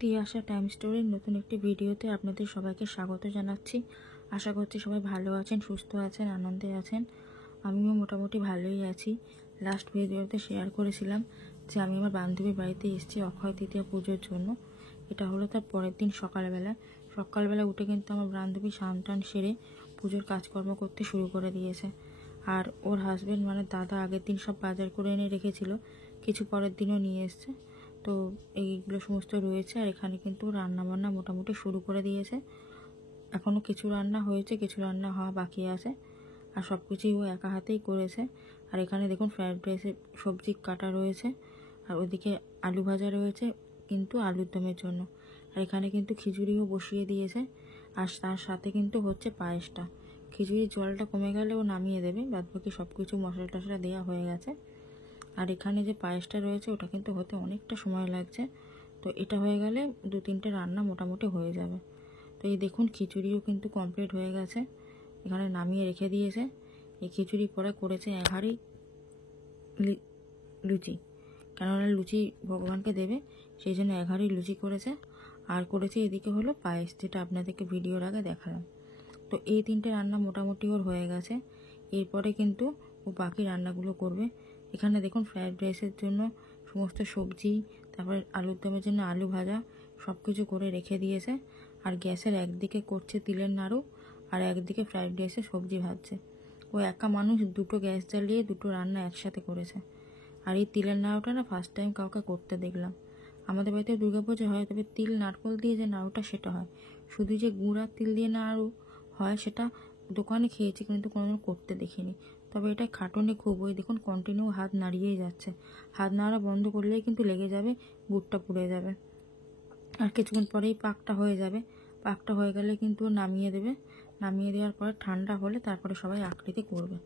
Tiyasha time স্টোরির নতুন একটি ভিডিওতে আপনাদের সবাইকে স্বাগত জানাচ্ছি। আশা করছি সবাই ভালো আছেন, সুস্থ আছেন, আনন্দে আছেন। আমিও মোটামুটি ভালোই আছি। লাস্ট ভিডিওতে শেয়ার করেছিলাম যে আমি আমার বান্ধবীর বাড়িতে এসেছি অক্ষয় তৃতীয়া পুজোর জন্য। এটা হলো তার পরের দিন সকালবেলা উঠে কিন্তু আমার বান্ধবী স্নান টান সেরে পুজোর কাজকর্ম করতে শুরু করে দিয়েছে। আর ওর হাজব্যান্ড মানে দাদা আগের দিন সব বাজার করে এনে রেখেছিল, কিছু পরের দিনও নিয়ে এসছে। তো এইগুলো সমস্ত রয়েছে। আর এখানে কিন্তু রান্না বান্না মোটামুটি শুরু করে দিয়েছে। এখনও কিছু রান্না হয়েছে, কিছু রান্না হওয়া বাকি আছে। আর সব কিছুই ও একা হাতেই করেছে। আর এখানে দেখুন ফ্রায়েড রাইসের সবজি কাটা রয়েছে, আর ওদিকে আলু ভাজা রয়েছে কিন্তু আলুর দমের জন্য। আর এখানে কিন্তু খিচুড়িও বসিয়ে দিয়েছে, আর তার সাথে কিন্তু হচ্ছে পায়েসটা। খিচুড়ির জলটা কমে গেলে ও নামিয়ে দেবে, বাদবাকি সব কিছু মশলা টশলা দেওয়া হয়ে গেছে। আর এখানে যে পায়েসটা রয়েছে ওটা কিন্তু হতে অনেকটা সময় লাগছে। তো এটা হয়ে গেলে 2-3টে রান্না মোটামুটি হয়ে যাবে। তো এই দেখুন খিচুড়িও কিন্তু কমপ্লিট হয়ে গেছে, এখানে নামিয়ে রেখে দিয়েছে। এই খিচুড়ি পরে করেছে 1 হাঁড়ি লুচি, কেননা লুচি ভগবানকে দেবে, সেই জন্য 1 হাঁড়ি লুচি করেছে। আর করেছে এদিকে হলো পায়েস, যেটা আপনাদেরকে ভিডিওর আগে দেখালাম। তো এই 3টে রান্না মোটামুটি ওর হয়ে গেছে। এরপরে কিন্তু ও বাকি রান্নাগুলো করবে। এখানে দেখুন ফ্রায়েড রাইসের জন্য সমস্ত সবজি, তারপরে আলুর দমের জন্য আলু ভাজা সব কিছু করে রেখে দিয়েছে। আর গ্যাসের একদিকে করছে তিলের নাড়ু, আর একদিকে ফ্রায়েড রাইসের সবজি ভাজছে। ও একা মানুষ 2টো গ্যাস জ্বালিয়ে 2টো রান্না একসাথে করেছে। আর এই তিলের নাড়ুটা না ফার্স্ট টাইম কাউকে করতে দেখলাম। আমাদের বাড়িতে দুর্গাপুজো হয়, তবে তিল নারকোল দিয়ে যে নাড়ুটা সেটা হয়। শুধু যে গুঁড়া তিল দিয়ে নাড়ু হয় সেটা দোকানে খেয়েছি, কিন্তু কোনোদিন করতে দেখিনি। তবে এটা খাটুনি খুব, ওই দেখুন কন্টিনিউ হাত নাড়িয়েই যাচ্ছে। হাত নাড়া বন্ধ করলেই কিন্তু লেগে যাবে, গুড়টা পুড়ে যাবে। আর কিছুক্ষণ পরেই পাকটা হয়ে যাবে। পাকটা হয়ে গেলে কিন্তু নামিয়ে দেবে। নামিয়ে দেওয়ার পরে ঠান্ডা হলে তারপরে সবাই আকৃতি করবে।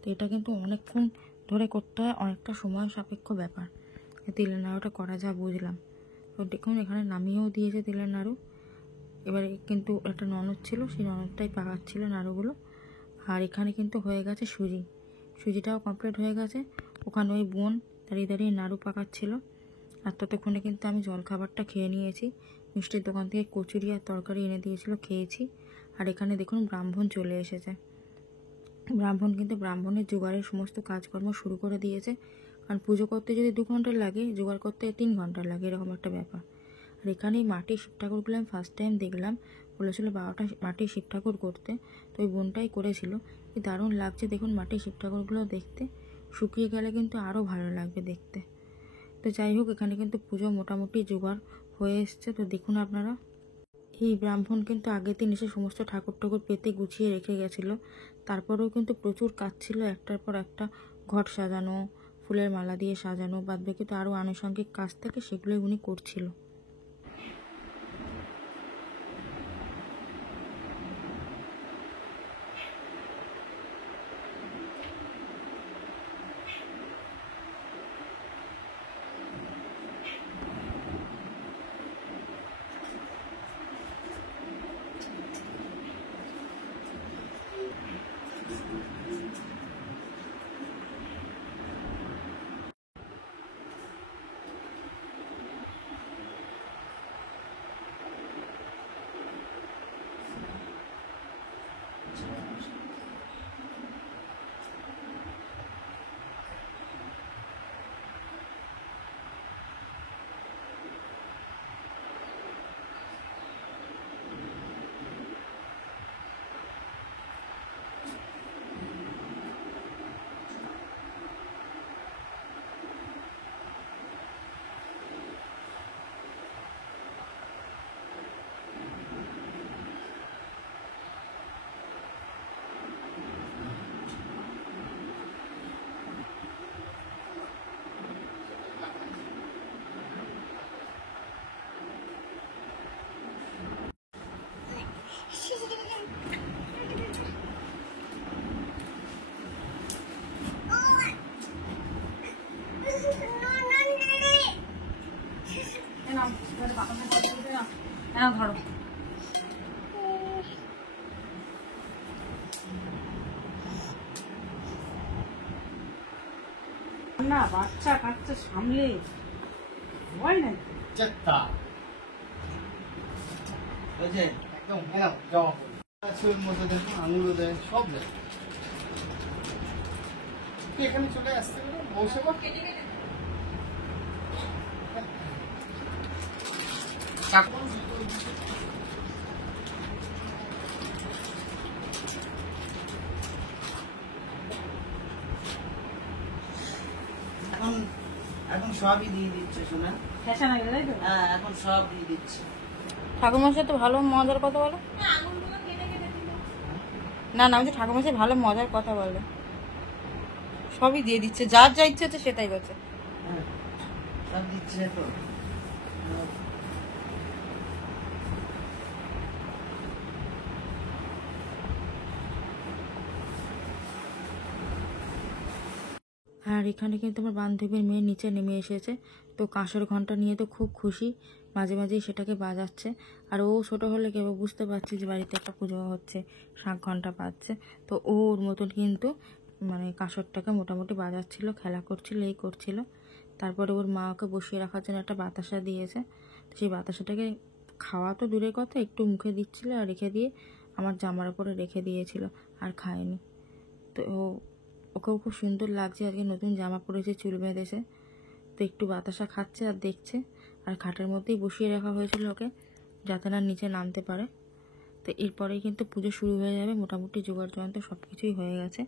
তো এটা কিন্তু অনেকক্ষণ ধরে করতে হয়, অনেকটা সময় সাপেক্ষ ব্যাপার। তিলের নাড়ুটা করা যা বুঝলাম। তো দেখুন এখানে নামিয়েও দিয়েছে তিলের নাড়ু। এবারে কিন্তু একটা ননদ ছিল, সেই ননদটাই পাকাচ্ছিল নাড়ুগুলো। আর এখানে কিন্তু হয়ে গেছে সুজিটাও কমপ্লিট হয়ে গেছে। ওখানে ওই বোন দাঁড়িয়ে দাঁড়িয়ে নাড়ু পাকাচ্ছিল। আর ততক্ষণে কিন্তু আমি জলখাবারটা খেয়ে নিয়েছি। মিষ্টির দোকান থেকে কচুরি আর তরকারি এনে দিয়েছিল, খেয়েছি। আর এখানে দেখুন ব্রাহ্মণ চলে এসেছে। ব্রাহ্মণের জোগাড়ের সমস্ত কাজকর্ম শুরু করে দিয়েছে। কারণ পুজো করতে যদি 2 ঘন্টা লাগে, জোগাড় করতে 3 ঘন্টা লাগে, এরকম একটা ব্যাপার। আর এখানে মাটির শিব ঠাকুরগুলো আমি ফার্স্ট টাইম দেখলাম। বলেছিল 12টা মাটির শিব ঠাকুর করতে, তো ওই বোনটাই করেছিল। কি দারুণ লাগছে দেখুন মাটির শিব ঠাকুরগুলো দেখতে। শুকিয়ে গেলে কিন্তু আরও ভালো লাগবে দেখতে। তো যাই হোক, এখানে কিন্তু পুজো মোটামুটি জোগাড় হয়ে এসছে। তো দেখুন আপনারা, এই ব্রাহ্মণ কিন্তু আগের দিন এসে সমস্ত ঠাকুর পেতে গুছিয়ে রেখে গেছিলো। তারপরেও কিন্তু প্রচুর কাজ ছিল, একটার পর একটা ঘট সাজানো, ফুলের মালা দিয়ে সাজানো, বাদবাকি তো আরও আনুষঙ্গিক কাজ থাকে, সেগুলোই উনি করছিল। ধরো না, বাচ্চা কাচ্চা সামলে হয় না। একদম জমা গাছের মধ্যে দেখুন আঙুলও দেয়, সব দেয়। তুই এখানে চলে আসতে পারো, বসে পর। এখন এখন সবই দিয়ে দিচ্ছে শোনা। হ্যাঁ, এখন সব দিয়ে দিচ্ছে। ঠাকুরমশাই তো ভালো মজার কথা বলে। না না, আমি তো ঠাকুরমশাই ভালো মজার কথা বলে, সবই দিয়ে দিচ্ছে, যার যা ইচ্ছে হচ্ছে সেটাই করছে। হ্যাঁ, সব দিচ্ছে তো। আর এখানে কিন্তু আমার বান্ধবীর মেয়ে নিচে নেমে এসেছে, তো কাঁসর ঘন্টা নিয়ে তো খুব খুশি, মাঝে মাঝেই সেটাকে বাজাচ্ছে। আর ও ছোট হলে কেউ বুঝতে পারছি যে বাড়িতে একটা পুজো হচ্ছে, শাঁখ ঘন্টা বাজছে, তো ওর মতন কিন্তু মানে কাঁসরটাকে মোটামুটি বাজাচ্ছিল, খেলা করছিল, এই করছিল। তারপরে ওর মা ওকে বসিয়ে রাখার জন্য একটা বাতাসা দিয়েছে, তো সেই বাতাসাটাকে খাওয়া তো দূরের কথা, একটু মুখে দিচ্ছিল আর রেখে দিয়ে আমার জামার উপরে রেখে দিয়েছিল, আর খায়নি। তো ওকেও খুব সুন্দর লাগছে, আজকে নতুন জামা পরেছে, চুল বেঁধেছে, তো একটু বাতাসা খাচ্ছে আর দেখছে। আর খাটের মধ্যেই বসিয়ে রাখা হয়েছিল ওকে, যাতে না নিচে নামতে পারে। তো এরপরেই কিন্তু পুজো শুরু হয়ে যাবে, মোটামুটি জোগাড় যন্ত্র সব কিছুই হয়ে গেছে।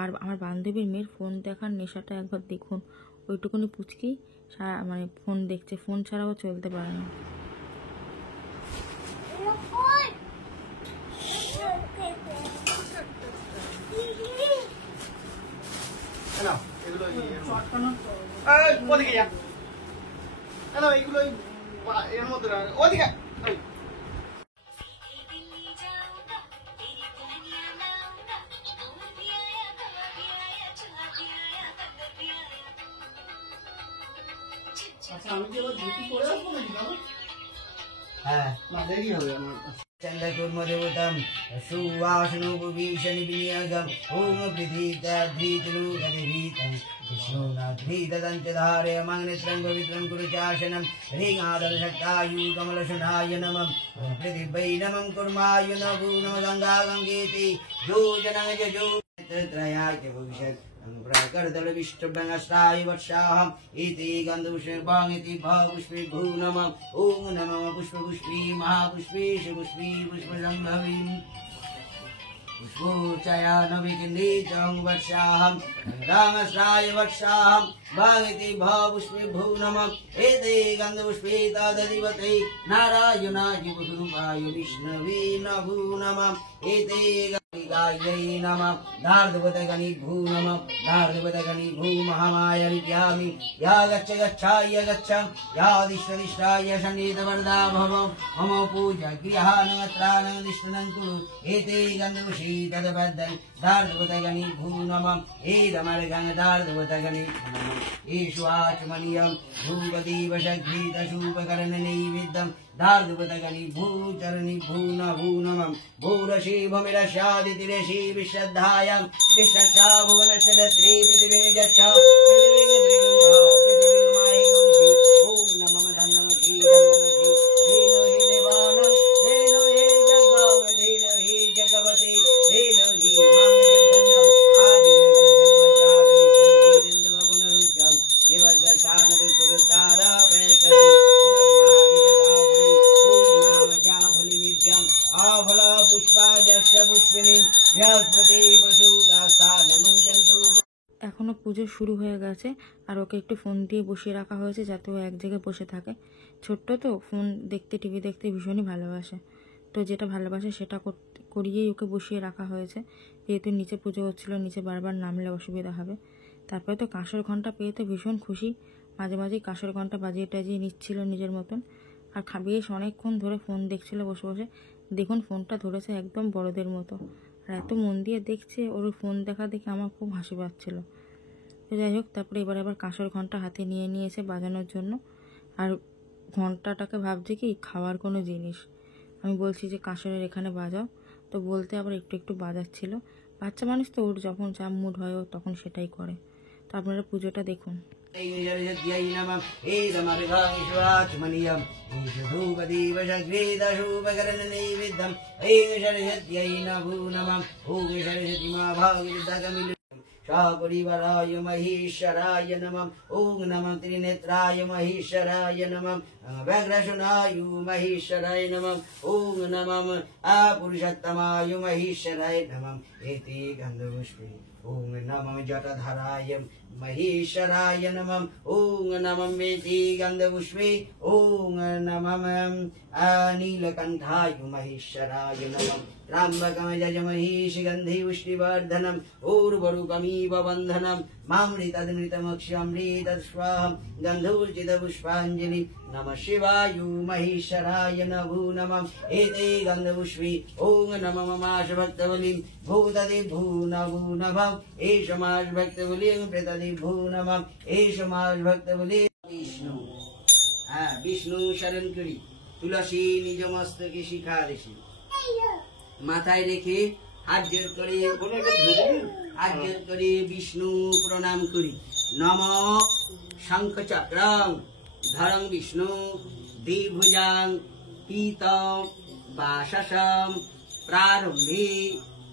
আর আমার বান্ধবীর মেয়ের ফোন দেখার নেশাটা একবার দেখুন, ওইটুকুনি পুচকি সারা মানে ফোন দেখছে, ফোন ছাড়াও চলতে পারে না। এগুলো ওদিকে যা। এগুলো এর মধ্যে ওদিকে। আচ্ছা, আমি কি এবার ধুতি পরে আসবো নাকি বাবা? হ্যাঁ, না, দেরি হবে আমার। चन्द्रकुर्मदेवतं सुवासनोपवीशनिविनियगम् ॐ प्रथीताधीतलुगधिभीतं विष्णुनाथीतदन्त्यधारयमग्नित्रं पवित्रं कुरुचाशनं ह्रीङ्गादशक्तायुकमलशनाय नमः पृथिव्यै नमः कुर्माय नभो नमगङ्गागङ्गेति योजनं यजो त्रयाय भविष्यत् प्रकर्दलविष्टभ्यङ्गस्ताय वत्साहम् इति गन्धपुष्पे भावपुष्पे भू नमः ॐ नमः पुष्पपुष्पे महापुष्पे शिवपुष्पे पुष्पसम्भवीम् पुष्पोच्चया नविकिन्दीतं वर्षाहम् रामस्ताय वर्षाहम् भागिति भावपुष्पे भू नमः एते गन्धपुष्पे तदधिपते नारायणाय बहुरूपाय विष्णवे नभो नमः एते गायै नमः धार्धवतगणि भू नमः धार्धवतगणि भू महामाया विद्यामि या गच्छ गच्छाय गच्छ यादिष्टदिष्टाय सन्निधवरदा भव मम पूजा गृहानत्रानदिष्टनं कुरु एते गन्धपुषी तदबद्धं धार्धवतगणि भू नमः एदमर्गं धार्धवतगणि नमः ईशु आचमनीयं भूपदीव शग्रीतशूपकर्णनैवेद्यं धार्धुपतगणि भूचरणि भून भूनमं भूरशी भूमिरस्यादितिरेशी विश्रद्धायां विश्रद्धा भुवनस्य धत्री पृथिवीं यच्छ ॐ नमः धन्वमसि धेनो हि देवानं धेनो हि जगाम धेनो हि जगवते धेनो हि मामजगन्धं आदिकलशनवजातनिश्चन्द्रपुनरुज्जं निवर्गशानदुर्गुरुद्धारा प्रयच्छति आफला पुष्पाजस्य पुष्पिनी बृहस्पति पशुतास्थानमञ्जन्तु। এখনও পুজো শুরু হয়ে গেছে, আর ওকে একটু ফোন দিয়ে বসিয়ে রাখা হয়েছে যাতে ও এক জায়গায় বসে থাকে। ছোট্ট তো, ফোন দেখতে টিভি দেখতে ভীষণই ভালোবাসে, তো যেটা ভালোবাসে সেটা করিয়েই ওকে বসিয়ে রাখা হয়েছে, যেহেতু নিচে পুজো হচ্ছিলো, নিচে বারবার নামলে অসুবিধা হবে। তারপরে তো কাঁসর ঘন্টা পেয়ে তো ভীষণ খুশি, মাঝে মাঝেই কাঁসর ঘন্টা বাজিয়ে টাজিয়ে নিচ্ছিল নিজের মতন। আর বেশ অনেকক্ষণ ধরে ফোন দেখছিল বসে বসে। দেখুন ফোনটা ধরেছে একদম বড়দের মতো, আর এত মন দিয়ে দেখছে, ওর ফোন দেখা দেখে আমার খুব হাসি পাচ্ছিল। তো যাই হোক, তারপরে এবার কাঁসর ঘন্টা হাতে নিয়ে নিয়েছে বাজানোর জন্য। আর ঘন্টাটাকে ভাবছে কি খাওয়ার কোনো জিনিস। আমি বলছি যে কাঁসরের এখানে বাজাও, তো বলতে আবার একটু একটু বাজাচ্ছিল। বাচ্চা মানুষ তো, ওর যখন যা মুড হয় ও তখন সেটাই করে। তো আপনারা পুজোটা দেখুন। ऐश्वर्यद्यै नमः एदमर्घामिश्वाचमनीयम् ईशधूपदीपशग्रेदशूपकरणनैवेद्यम् ऐश्वर्यद्यै नभो नमः ॐ ऐश्वर्यतिमाभागविदगमिल शापरिवराय महेश्वराय नमः ॐ नमः त्रिनेत्राय महेश्वराय नमः व्याघ्रशुनाय महेश्वराय नमः ॐ नमः पुरुषोत्तमाय महेश्वराय नमः एते गन्धपुष्पे ॐ नमः जटाधराय महेश्वराय नमः ॐ नमः वेति गन्धपुष्पे ॐ नमः नीलकण्ठाय महेश्वराय नमः त्र्यम्बकं यजमहे सुगन्धि पुष्टिवर्धनम् उर्वरुकमिव बन्धनम् मामृतमृतमक्षमृतत् स्वाहं गन्धोर्जितपुष्पाञ्जलि नमः शिवाय महेश्वराय नभो नमः एते गन्धपुष्पे ॐ नमः ममाशभक्तबलिं भूतदे भू नभो नभः एष माशभक्तबलिं प्रतदे भू नमः एष माशभक्तबलिं विष्णु विष्णु शरण करी तुलसी निज मस्तके शिखा ऋषि মাথায় রেখে হাত জোর করে বিষ্ণু প্রণাম করি নম শঙ্খ চক্রং ধরং বিষ্ণু দ্বিভুজাং পীত বাসসম প্রারম্ভে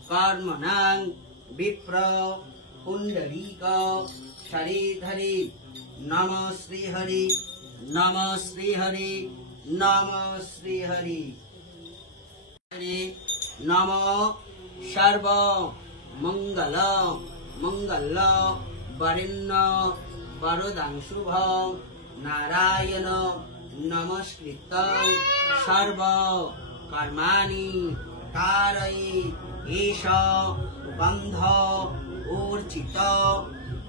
কর্মণাং বিপ্র পুণ্ডরীক শরীধরে নম শ্রীহরি নম শ্রীহরি নম শ্রীহরি नम सर्व मंगल मंगल वरिण्य वरदां शुभ नारायण नमस्कृत सर्व कर्माणि कारये एष गंध ऊर्जित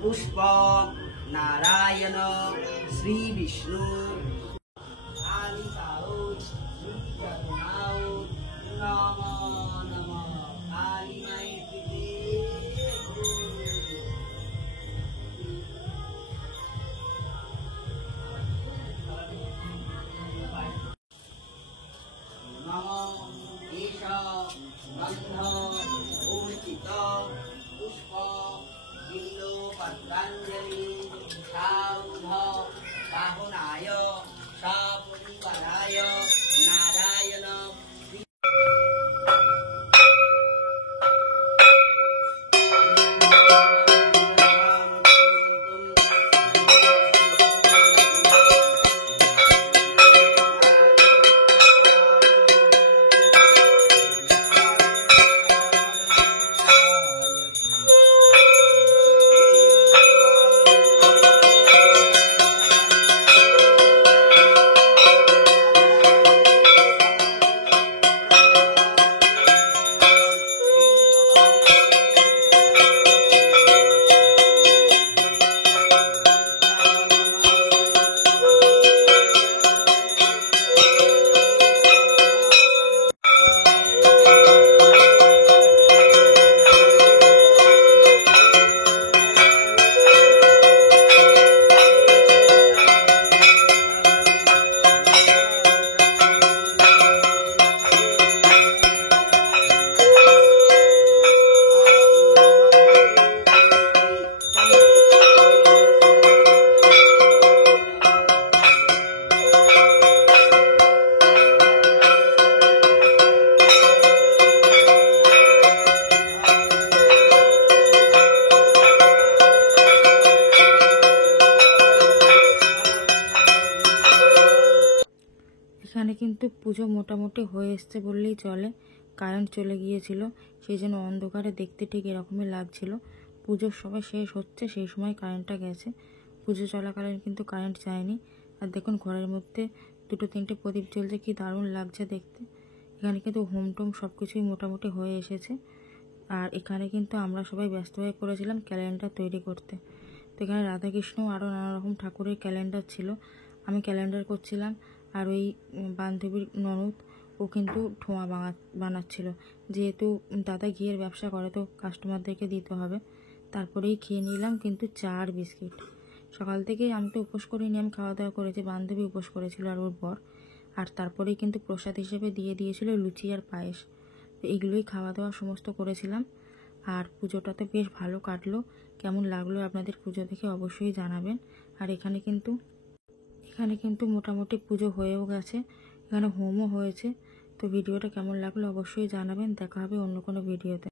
पुष्प नारायण श्री विष्णु नमो नमः कालिमाई नमो एष गन्ध ऊर्जित पुष्प बिल्लो पत्राञ्जलि साउध साहुनाय सपरिवाराय नारायण এখানে কিন্তু পুজো মোটামুটি হয়ে এসছে বললেই চলে। কারেন্ট চলে গিয়েছিল, সেই জন্য অন্ধকারে দেখতে ঠিক এরকমই লাগছিল। পুজোর সবাই শেষ হচ্ছে সেই সময় কারেন্টটা গেছে। পুজো চলাকালীন কিন্তু কারেন্ট যায়নি। আর দেখুন ঘরের মধ্যে দুটো তিনটে প্রদীপ জ্বলছে, কি দারুণ লাগছে দেখতে। এখানে কিন্তু হোম টোম সব কিছুই মোটামুটি হয়ে এসেছে। আর এখানে কিন্তু আমরা সবাই ব্যস্ত হয়ে পড়েছিলাম ক্যালেন্ডার তৈরি করতে। তো এখানে রাধাকৃষ্ণ আরও নানা রকম ঠাকুরের ক্যালেন্ডার ছিল। আমি ক্যালেন্ডার করছিলাম, আর ওই বান্ধবীর ননদ ও কিন্তু ঠোঁয়া বানাচ্ছিল। যেহেতু দাদা ঘিয়ের ব্যবসা করে, তো কাস্টমারদেরকে দিতে হবে। তারপরেই খেয়ে নিলাম কিন্তু চা আর বিস্কিট। সকাল থেকে আমি তো উপোস করিনি, আমি খাওয়া দাওয়া করেছি। বান্ধবী উপোস করেছিল আর ওর বর। আর তারপরেই কিন্তু প্রসাদ হিসেবে দিয়ে দিয়েছিল লুচি আর পায়েস। তো এগুলোই খাওয়া দাওয়া সমস্ত করেছিলাম। আর পুজোটা তো বেশ ভালো কাটলো। কেমন লাগলো আপনাদের পুজো দেখে অবশ্যই জানাবেন। আর এখানে কিন্তু মোটামুটি পুজো হয়েও গেছে, এখানে হোমও হয়েছে। তো ভিডিওটা কেমন লাগলো অবশ্যই জানাবেন। দেখা হবে অন্য কোনো ভিডিওতে।